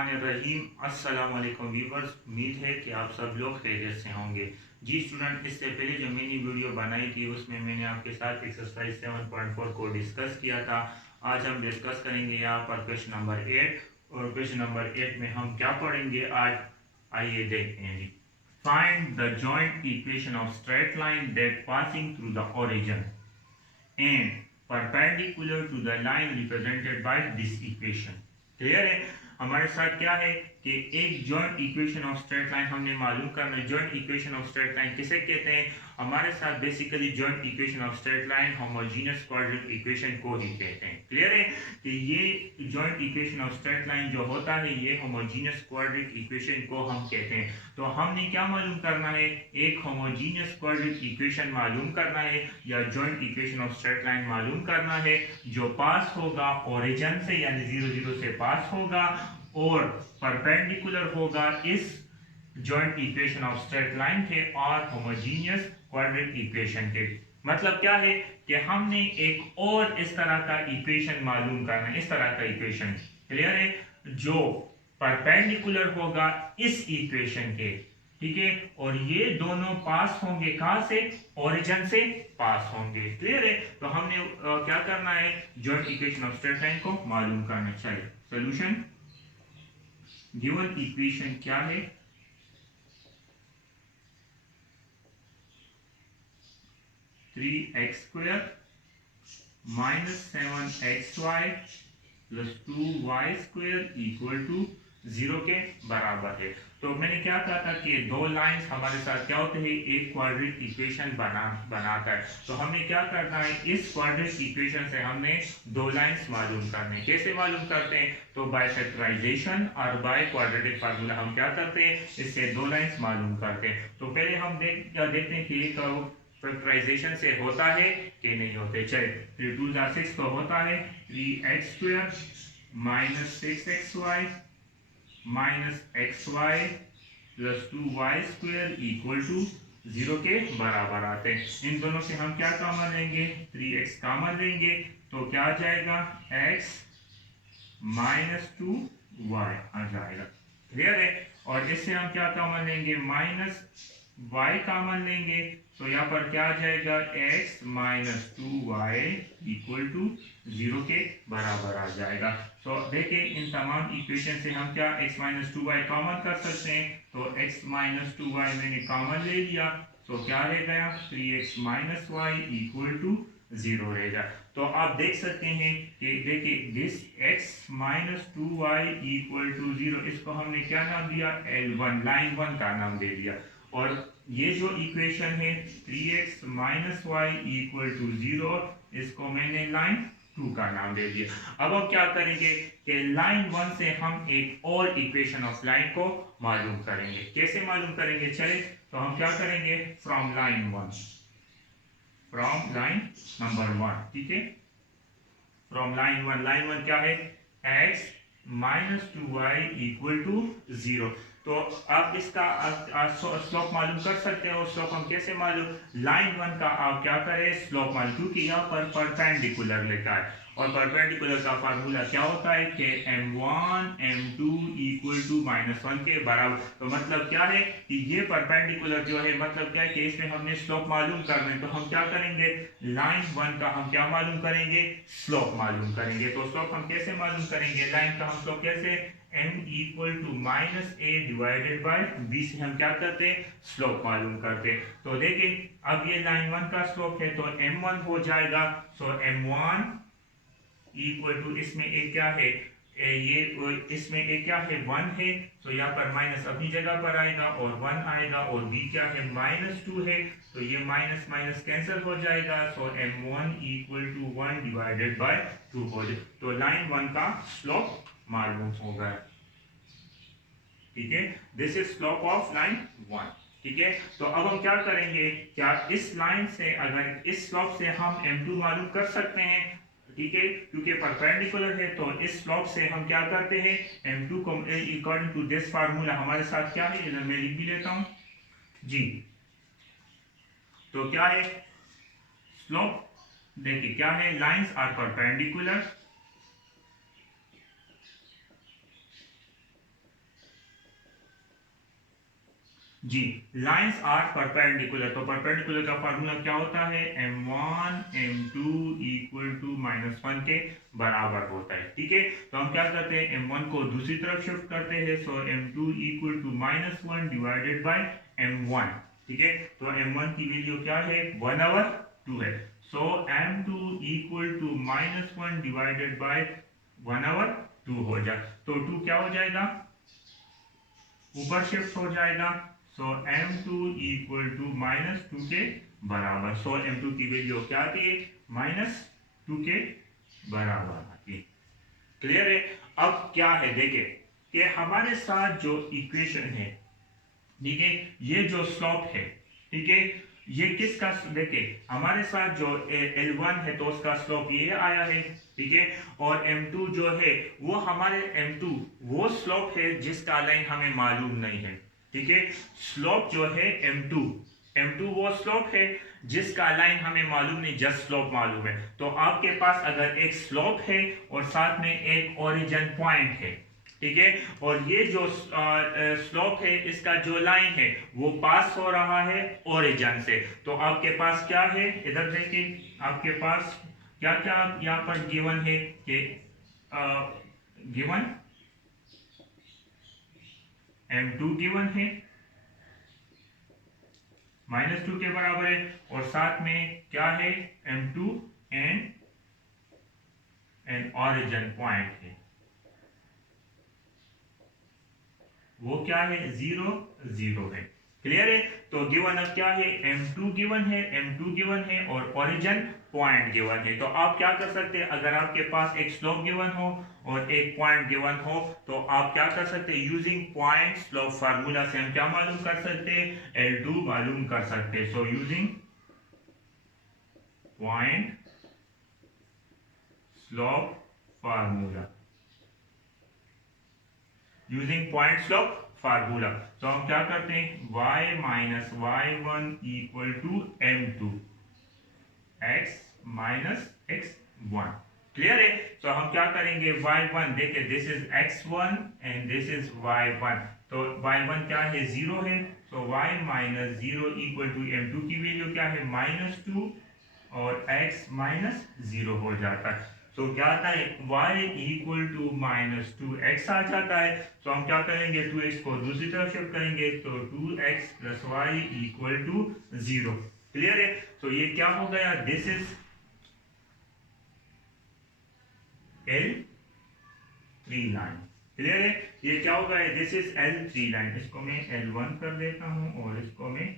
बिस्मिल्लाहिर्रहमानिर्रहीम। अस्सलाम वालेकुम व्यूवर्स, उम्मीद है कि आप सब लोग खैरियत से होंगे। जी स्टूडेंट, इससे पहले जो मैंने वीडियो बनाई थी उसमें मैंने आपके साथ एक्सरसाइज 7.4 को डिस्कस किया था। आज हम डिस्कस करेंगे यहाँ पर क्वेश्चन नंबर 8, और क्वेश्चन नंबर 8 में हम क्या पढ़ेंगे आज, आइए देखते हैं जी। Find the joint equation of straight line that passing through the origin and perpendicular to the line represented by this equation. Clear है? हमारे साथ क्या है कि एक joint equation of straight line हमने मालूम करना है। Joint equation of straight line किसे कहते हैं? हमारे साथ basically joint equation of straight line homogeneous quadratic equation को ही कहते हैं। क्लियर है कि ये joint equation of straight line जो होता है ये होमोजेनियस क्वाड्रेटिक इक्वेशन को हम कहते हैं। तो हमने क्या मालूम करना है? एक होमोजेनियस क्वाड्रेटिक इक्वेशन मालूम करना है या joint equation of straight line मालूम करना है जो पास होगा ओरिजिन से, यानी 0 0 से पास होगा और परपेंडिकुलर होगा इस joint equation of straight line के और होमोजेनियस क्वाड्रेटिक इक्वेशन के। मतलब क्या है कि हमने एक और इस तरह का इक्वेशन मालूम करना है, इस तरह का इक्वेशन। क्लियर है? जो परपेंडिकुलर होगा इस इक्वेशन के, ठीक है, और ये दोनों पास होंगे कहां से? ओरिजिन से पास होंगे। क्लियर है? तो हमने क्या करना है? Joint equation of straight line को मालूम करना चाहिए। सॉल्यूशन, गिवन इक्वेशन क्या है? Three x square minus 7xy plus 2y square equal to 0 के बराबर है। तो मैंने क्या कहा था कि दो लाइंस हमारे साथ क्या होते हैं, एक क्वाड्रेटिक इक्वेशन बनाता है। तो हमें क्या करना है, इस क्वाड्रेटिक इक्वेशन से हमने दो लाइंस मालूम करने हैं। कैसे मालूम करते हैं? तो बाय फैक्टराइजेशन और बाय क्वाड्रेटिक फार्मूला हम क्या करते हैं, इससे दो लाइंस मालूम करते हैं। तो पहले हम देखते हैं कि फैक्टराइजेशन से होता है कि नहीं होते। चलिए, 2 6 तो होता है 3x² minus 6xy minus xy plus 2y² equal to 0 के बराबर आते हैं। इन दोनों से हम क्या कॉमन लेंगे? 3x कॉमन लेंगे तो क्या आ जाएगा? x माइनस 2y आ जाएगा। क्लियर है? और इससे हम क्या कॉमन लेंगे? माइनस y कॉमन लेंगे तो यहाँ पर क्या आ जाएगा? x minus 2y equal to 0 के बराबर आ जाएगा। तो देखिए, इन तमाम इक्वेशन से हम क्या x माइनस 2y कॉमन कर सकते हैं। तो x माइनस 2y मैंने कॉमन ले लिया तो क्या रह गया? 3x minus y equal to 0 रहेगा। तो आप देख सकते हैं कि देखिए, this x minus 2y equal to 0, इसको हमने क्या नाम दिया? L1, लाइन 1 का नाम दे दिया। और ये जो इक्वेशन है 3x minus Y equal to 0, इसको मैंने लाइन 2 का नाम दे दिया। अब हम क्या करेंगे कि लाइन 1 से हम एक और इक्वेशन ऑफ लाइन को मालूम करेंगे। कैसे मालूम करेंगे? चलिए, तो हम क्या करेंगे? From line 1, from line number 1, ठीक है, फ्रॉम लाइन 1। लाइन 1 क्या है? x minus 2y equal to 0। तो आप इसका स्लोप मालूम कर सकते हो। स्लोप हम कैसे मालूम? लाइन 1 का आप क्या करें? स्लोप मालूम, क्योंकि यहाँ पर परपेंडिकुलर लिखा है और परपेंडिकुलर का फार्मूला क्या होता है कि m1 m2 इक्वल टू -1 के बराबर। तो मतलब क्या है कि ये परपेंडिकुलर जो है, मतलब क्या है कि इसमें हमने स्लोप मालूम करना है। तो हम क्या करेंगे? लाइन 1 का हम क्या मालूम करेंगे? स्लोप मालूम करेंगे। तो स्लोप हम कैसे मालूम करेंगे? लाइन का हम स्लोप कैसे? m equal to -a divided by b से हम क्या करते हैं? स्लोप मालूम करते हैं। तो देखिए, अब ये लाइन 1 का स्लोप है तो m1 हो जाएगा। सो m1 इक्वल टू, इसमें एक क्या है, इसमें एक क्या है? 1 है। तो यहाँ पर माइनस अपनी जगह पर आएगा और 1 आएगा, और b क्या है? -2 है। तो ये माइनस माइनस कैंसिल हो जाएगा। So m1 equal to 1 divided by 2 हो जाए। तो लाइन 1 का स्लोप मालूम होगा। ठीक है, this is slope of line 1। ठीक है, तो अब हम क्या करेंगे? क्या इस लाइन से, अगर इस स्लोप से हम m2 मालूम कर सकते हैं? ठीक है, क्योंकि परपेंडिकुलर है तो इस स्लोप से हम क्या करते हैं? m2 को अकॉर्डिंग टू दिस फार्मूला हमारे साथ क्या है, इधर मैं लिख भी लेता हूं जी। तो क्या है स्लोप? देखिए क्या है, लाइंस आर परपेंडिकुलर जी, लाइंस आर परपेंडिकुलर, तो परपेंडिकुलर का फार्मूला क्या होता है, m1 m2 इक्वल टू -1 के बराबर होता है। ठीक है, तो हम क्या करते हैं, m1 को दूसरी तरफ शिफ्ट करते हैं, so m2 equal to -1 divided by m1। ठीक है, तो m1 की वैल्यू क्या है, 1/2 है, so m2 equal to -1 divided by 1/2 हो जाए, तो 2 क्या हो जाएगा, ऊपर शिफ्ट हो जाएगा, सो m2 इक्वल टू -2 के बराबर, सो m2 की वैल्यू क्या आती है, -2 के बराबर आती है। क्लियर है। अब क्या है, देखें कि हमारे साथ जो इक्वेशन है, ठीक है, ये जो स्लोप है, ठीक है, ये किसका, देखे हमारे साथ जो L1 है तो उसका स्लोप ये आया है, ठीक है, और M2 जो है वो हमारे M2 वो स्लोप है जिसका लाइन हमें मालूम नहीं है। ठीक है, स्लोप जो है M2 वो स्लोप है जिसका लाइन हमें मालूम नहीं, जस्ट स्लोप मालूम है। तो आपके पास अगर एक स्लोप है और साथ में एक ओरिजिन पॉइंट है, ठीक है, और ये जो स्लोप है इसका जो लाइन है वो पास हो रहा है ओरिजिन से, तो आपके पास क्या है, इधर देखिए आपके पास क्या क्या यहाँ पर गिवन है कि गिवन m2 गिवन है -2 के बराबर है, और साथ में क्या है, m2 एंड ओरिजिन पॉइंट है, वो क्या है, 0 0 है। क्लियर है, तो गिवन अब क्या है, m2 गिवन है और ओरिजिन पॉइंट गिवन है। तो आप क्या कर सकते हैं, अगर आपके पास एक स्लोप गिवन हो और एक पॉइंट गिवन हो, तो आप क्या कर सकते हैं, यूजिंग पॉइंट स्लोप फार्मूला से हम क्या मालूम कर सकते हैं, L2 मालूम कर सकते हैं। So using point slope formula, using point slope formula, तो हम क्या करते हैं, y minus y1 equal to m2 x minus x1। Clear है, तो हम क्या करेंगे, y1 देखिए this is x1 and this is y1, तो y1 क्या है, 0 है, तो y minus 0 equal to m2 की वैल्यू क्या है, -2 और x -0 हो जाता है। तो क्या आता है, y इक्वल टू -2x आ जाता है, तो हम क्या करेंगे, 2x को दूसरी तरफ शिफ्ट करेंगे, तो 2x plus y equal to 0। Clear है, तो ये क्या हो गया, this is L3 line. Clear है, ये क्या हो गया, दिस इज L3 लाइन, इसको मैं L1 कर देता हूं और इसको मैं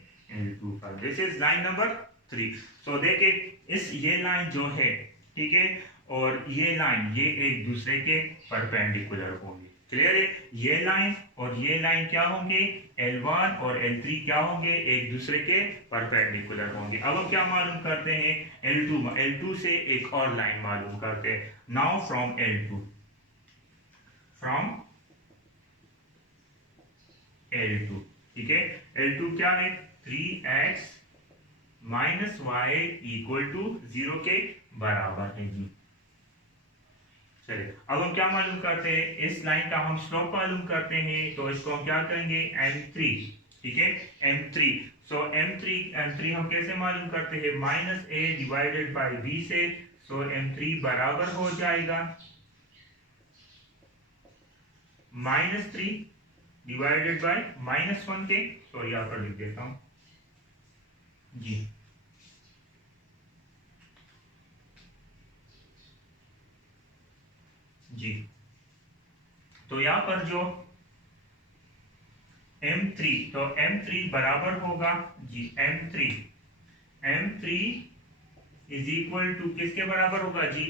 L2 कर, दिस इज लाइन नंबर 3। सो देखिए इस ये लाइन जो है, ठीक है, और ये लाइन ये एक दूसरे के परपेंडिकुलर होंगे। क्लियर है, ये लाइन और ये लाइन क्या होंगे, L1 और L3 क्या होंगे, एक दूसरे के परपेंडिकुलर होंगे। अब हम क्या मालूम करते हैं, L2 से एक और लाइन मालूम करते हैं। नाउ फ्रॉम L2 ठीक है, L2 क्या है, 3x minus Y equal to 0 के बराबर है जी। चलिए अब हम क्या मालूम करते हैं, इस लाइन का हम स्लोप मालूम करते हैं, तो इसको हम क्या करेंगे, m3, ठीक है, m3, सो m3 हम कैसे मालूम करते हैं, -a डिवाइडेड बाय b से, सो m3 बराबर हो जाएगा -3 डिवाइडेड बाय -1 के, सॉरी यहाँ पर लिख देता हूं जी, जी, तो यहां पर जो m3, तो m3 बराबर होगा जी, m3 इज इक्वल टू किसके बराबर होगा जी,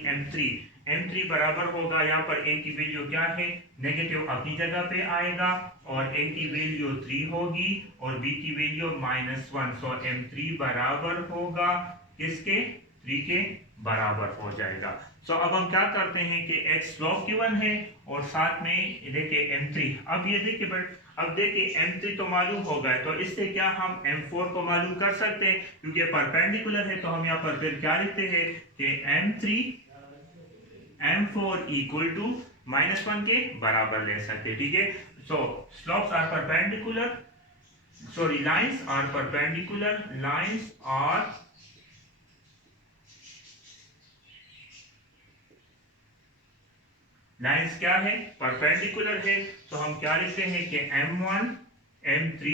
m3 बराबर होगा, यहाँ पर a की वैल्यू क्या है, नेगेटिव अपनी जगह पे आएगा, और a की वैल्यू 3 होगी और b की वैल्यू -1, सो m3 बराबर होगा किसके, 3 के बराबर हो जाएगा। सो अब हम क्या करते हैं कि एक स्लोप गिवन है और साथ में देखिए m3, अब ये देखिए बट अब देखिए m3 तो मालूम हो गया, तो इससे क्या हम m4 को मालूम कर सकते हैं, क्योंकि परपेंडिकुलर है, तो हम यहाँ पर फिर क्या लिखते हैं कि m4 इक्वल टू -1 के बराबर ले सकते हैं। ठीक है, so slopes are perpendicular, sorry, lines are perpendicular. Lines are lines क्या है, परपेंडिकुलर है। तो हम क्या लिखते हैं कि m1 m3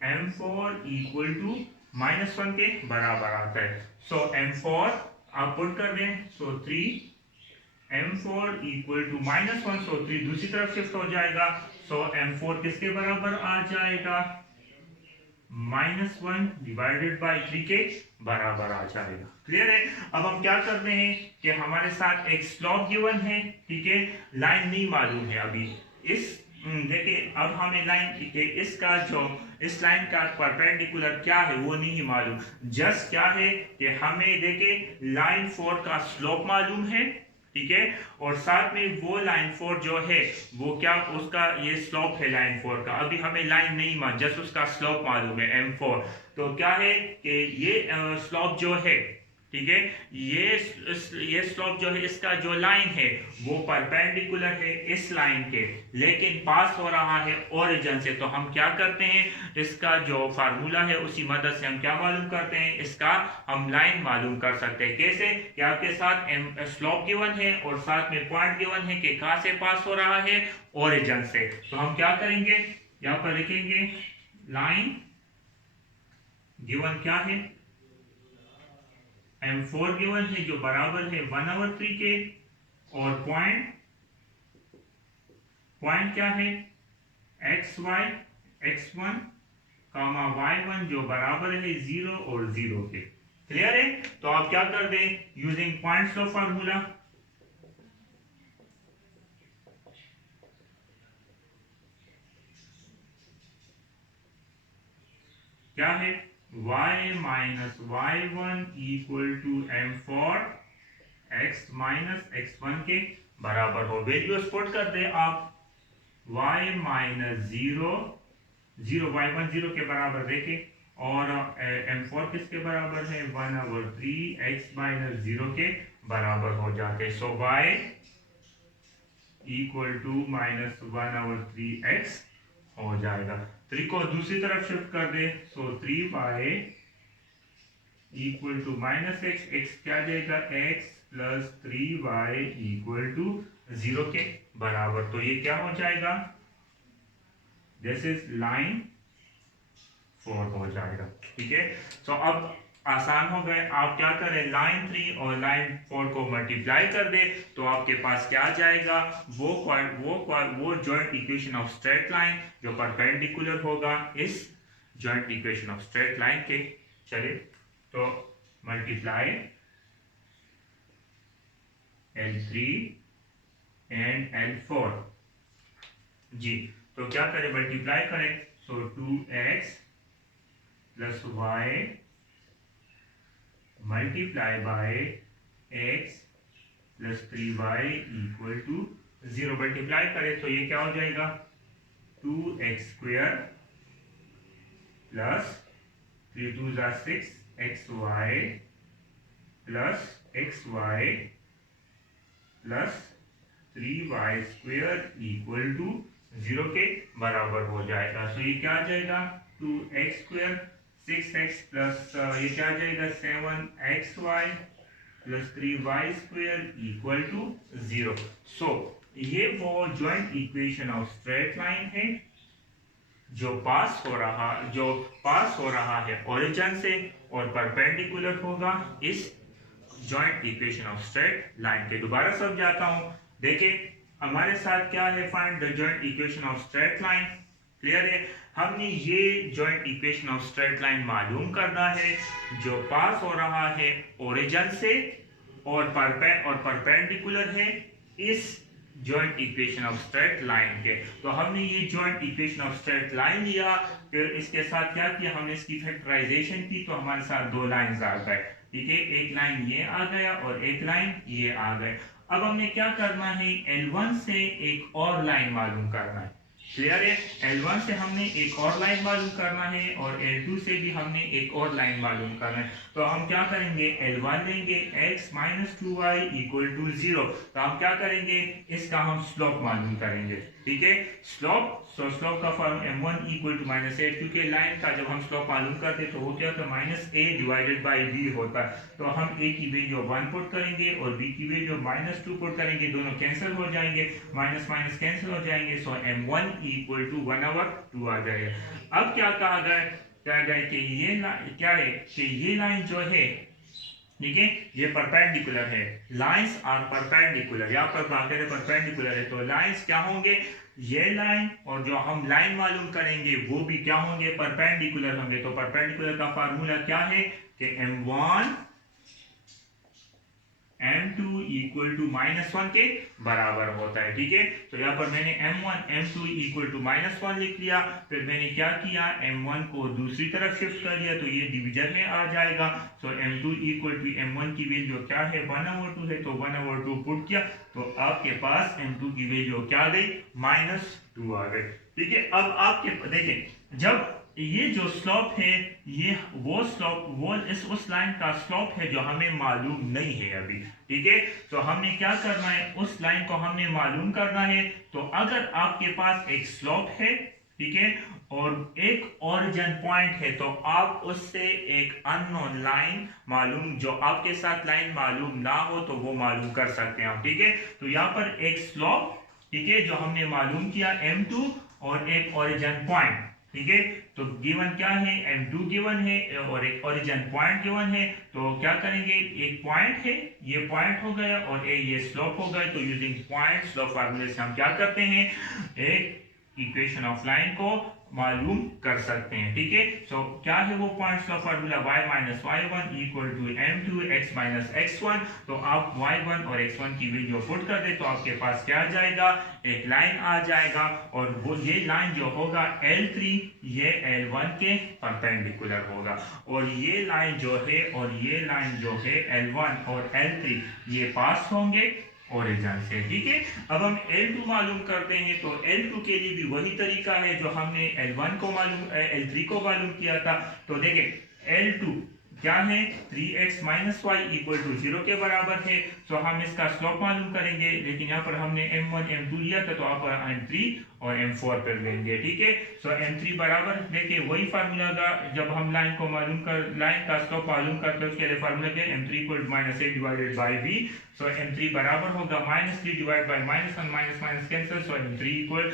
m4 equal to -1 के बराबर आता है। सो m4 आप पुट कर दें, सो 3 m4 इक्वल टू -1, सो 3 दूसरी तरफ शिफ्ट हो जाएगा। सो m4 किसके बराबर आ जाएगा, -1 डिवाइडेड बाई 3 के बराबर आ जाएगा। क्लियर है। अब हम क्या कर रहे हैं कि हमारे साथ एक स्लोप गिवन है, ठीक है, लाइन नहीं मालूम है अभी। इस देखिए, अब हमें लाइन के इसका जो इस लाइन का परपेंडिकुलर क्या है वो नहीं मालूम। जस्ट क्या है कि हमें देखिए लाइन 4 का स्लोप मालूम है, ठीक है, और साथ में वो लाइन 4 जो है वो क्या, उसका ये स्लोप है लाइन 4 का। अभी हमें लाइन नहीं मालूम, जस्ट उसका स्लोप मालूम है m4। तो क्या है कि ये स्लोप जो है, ठीक है, ये स्लोप जो है, इसका जो लाइन है वो परपेंडिकुलर है इस लाइन के, लेकिन पास हो रहा है ओरिजिन से। तो हम क्या करते हैं, इसका जो फार्मूला है उसी मदद से हम क्या मालूम करते हैं, इसका हम लाइन मालूम कर सकते हैं। कैसे कि आपके साथ स्लोप गिवन है और साथ में पॉइंट गिवन है कि कहां से पास हो रहा है, ओरिजिन से। तो हम क्या करेंगे, यहां पर लिखेंगे लाइन गिवन क्या है, m4 गिवन है जो बराबर है 1/3 के, और पॉइंट क्या है, xy x1 y1 जो बराबर है 0 और 0 के। क्लियर है। तो आप क्या कर दें, यूजिंग पॉइंट्स ऑफ फार्मूला, क्या है, y minus y1 equal to m4 x minus x1 के बराबर हो। वैल्यूज पुट कर दे आप, y माइनस 0 0 y1 0 के बराबर देखे, और m4 किसके बराबर है, 1/3 x माइनस 0 के बराबर हो जाते। सो y इक्वल टू -1/3 x हो जाएगा। 3 को दूसरी तरफ शिफ्ट कर दे, so 3y equal to -x, x क्या जाएगा, x plus 3y equal to 0 के बराबर। तो ये क्या हो जाएगा, दिस इज लाइन 4 हो जाएगा। ठीक है। सो अब आसान हो गए। आप क्या करें, लाइन 3 और लाइन 4 को मल्टीप्लाई कर दे, तो आपके पास क्या आ जाएगा, वो joint equation of straight line जो परपेंडिकुलर होगा इस joint equation of straight line के। चलिए, तो मल्टीप्लाई L3 एंड L4 जी। तो क्या करें, मल्टीप्लाई करें, so 2x plus y multiply by x plus 3y equal to 0। Multiply करें तो ये क्या हो जाएगा, 2x² plus 3 2 6 xy plus xy plus 3y² equal to 0 के बराबर हो जाएगा। सो ये क्या आ जाएगा, 2x² 6x प्लस ये क्या आ जाएगा, 7xy plus 3y² equal to 0। सो ये वो joint equation of straight line है जो पास हो रहा है ओरिजिन से और परपेंडिकुलर होगा इस joint equation of straight line के। दोबारा समझाता हूं, देखिए हमारे साथ क्या है, find the joint equation of straight line. Clear है। हमने ये joint equation of straight line मालूम करना है जो पास हो रहा है ओरिजिन से और परपेंडिकुलर है इस joint equation of straight line के। तो हमने ये joint equation of straight line लिया, फिर इसके साथ क्या किया, हमने इसकी फैक्टराइजेशन की, तो हमारे साथ दो लाइंस आ गए। ठीक है, एक लाइन ये आ गया और एक लाइन ये आ गए। अब हमने क्या करना है, L1 से एक और लाइन मालूम करना है। क्लियर है। L1 से हमने एक और लाइन मालूम करना है और L2 से भी हमने एक और लाइन मालूम करना है। तो हम क्या करेंगे, L1 लेंगे x minus 2y equal to 0। तो हम क्या करेंगे, इसका हम स्लोप मालूम करेंगे। ठीक है। स्लोप का form m1 equal to -a, क्योंकि लाइन का जब हम स्लोप मालूम करते हैं तो वो क्या होता है -a डिवाइडेड बाय b होता है। तो हम a की वैल्यू 1 पुट करेंगे और b की वैल्यू -2 पुट करेंगे, दोनों कैंसिल हो जाएंगे, माइनस माइनस कैंसिल हो जाएंगे। सो m1 इक्वल टू 1/2 आ जाएगा। अब क्या कहा गया कि ये क्या है कि ये लाइन जो है, ठीक है, ये परपेंडिकुलर है, लाइंस आर परपेंडिकुलर, यहाँ पर बाकायदा परपेंडिकुलर है। तो लाइंस क्या होंगे, ये लाइन और जो हम लाइन मालूम करेंगे वो भी क्या होंगे, परपेंडिकुलर होंगे। तो परपेंडिकुलर का फार्मूला क्या है कि m1 m2 इक्वल टू -1 के बराबर होता है, ठीक है। तो यहाँ पर मैंने m1 m2 इक्वल टू -1 लिख लिया, फिर मैंने क्या किया, m1 को दूसरी तरफ शिफ्ट कर दिया तो ये डिवीजन में आ जाएगा। सो m2 इक्वल टू m1 की वैल्यू क्या है, 1/2 है, तो 1/2 पुट किया तो आपके पास m2 की वैल्यू क्या आ गई, -2 आ गई, ठीक है। अब आपके देखें, जब ये जो स्लोप है, ये वो स्लोप, वो उस लाइन का स्लोप है जो हमें मालूम नहीं है अभी, ठीक है। तो हमने क्या करना है, उस लाइन को हमने मालूम करना है। तो अगर आपके पास एक स्लोप है, ठीक है, और एक ओरिजिन पॉइंट है, तो आप उससे एक अननोन लाइन मालूम, जो आपके साथ लाइन मालूम ना हो तो वो मालूम कर सकते हैं, ठीक है। तो यहाँ पर एक स्लोप, ठीक है, जो हमने मालूम किया m2 और एक ओरिजिन पॉइंट, ठीक है। तो गिवन क्या है, m2 गिवन है और एक ओरिजिन पॉइंट गिवन है। तो क्या करेंगे, एक पॉइंट है, ये पॉइंट हो गया और ये स्लोप हो गया। तो यूजिंग पॉइंट स्लोप फार्मूले से हम क्या करते हैं, एक इक्वेशन ऑफ लाइन को मालूम कर सकते हैं, ठीक है। सो क्या है वो point slope formula, y minus y1 equal to m2 x minus x1। तो आप y1 और x1 की वैल्यू पुट कर दे तो आपके पास क्या आ जाएगा, एक लाइन आ जाएगा और वो ये लाइन जो होगा L3 ये L1 के परपेंडिकुलर होगा, और ये लाइन जो है और ये लाइन जो है L1 और L3 ये पास होंगे ओरिजिन से, ठीक है। अब हम L2 मालूम करते हैं, तो L2 के लिए भी वही तरीका है जो हमने L1 को मालूम L3 को मालूम किया था। तो देखें L2 क्या है, 3x minus Y equal to 0 के बराबर है। तो हम इसका स्लोप मालूम करेंगे, लेकिन यहाँ पर हमने m1 m2 लिया था तो आप m3 और m4 पर लेंगे, ठीक है। सो m3 बराबर देखिए वही फार्मूला का, जब हम लाइन को मालूम कर, लाइन का स्लोप मालूम करते हैं उसके लिए फार्मूला क्या है, m3 equal -a divided by b। So m3 बराबर होगा -3 divide by -1, minus minus cancel. So m3 equal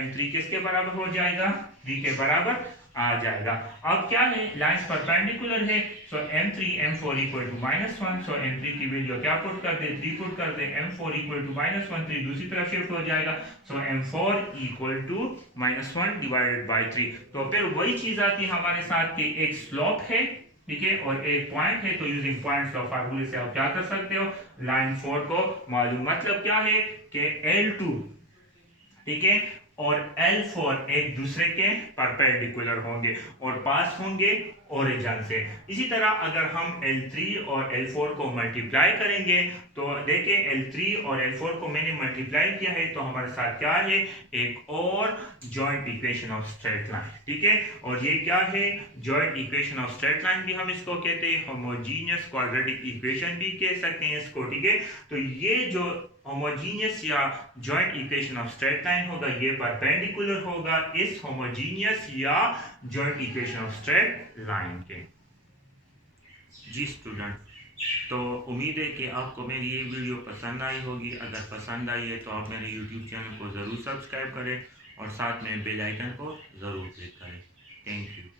m3 किसके बराबर हो जाएगा, 3 के बराबर आ जाएगा। अब क्या है, लाइंस परपेंडिकुलर है। सो m3 m4 equal to -1। So m3 की वैल्यू क्या पुट कर दे, 3 पुट कर दे, m4 इक्वल टू -1, 3 दूसरी तरफ शिफ्ट हो जाएगा। So m4 equal to -1 divided by 3। तो फिर वही चीज आती है हमारे साथ कि एक स्लोप है, ठीक है, और एक पॉइंट है। तो यूजिंग पॉइंट्स ऑफ फार्मूले से आप क्या कर सकते हो, लाइन 4 को मालूम, मतलब क्या है कि L2, ठीक है, और L4 एक दूसरे के परपेंडिकुलर होंगे और पास होंगे ओरिजिन से। इसी तरह अगर हम L3 और L4 को मल्टीप्लाई करेंगे तो देखें L3 और L4 को मैंने मल्टीप्लाई किया है तो हमारे साथ क्या है, एक और joint equation of straight line, ठीक है। और ये क्या है, joint equation of straight line भी हम इसको कहते हैं, होमोजीनियस क्वाड्रेटिक इक्वेशन भी कह सकते हैं इसको, ठीक है। तो ये जो होमोजीनियस या joint equation of straight line होगा ये परपेंडिकुलर होगा इस होमोजीनियस या joint equation of straight line के। जी स्टूडेंट, तो उम्मीद है कि आपको मेरी ये वीडियो पसंद आई होगी। अगर पसंद आई है तो आप मेरे YouTube चैनल को ज़रूर सब्सक्राइब करें और साथ में बेल आइकन को ज़रूर क्लिक करें। Thank you.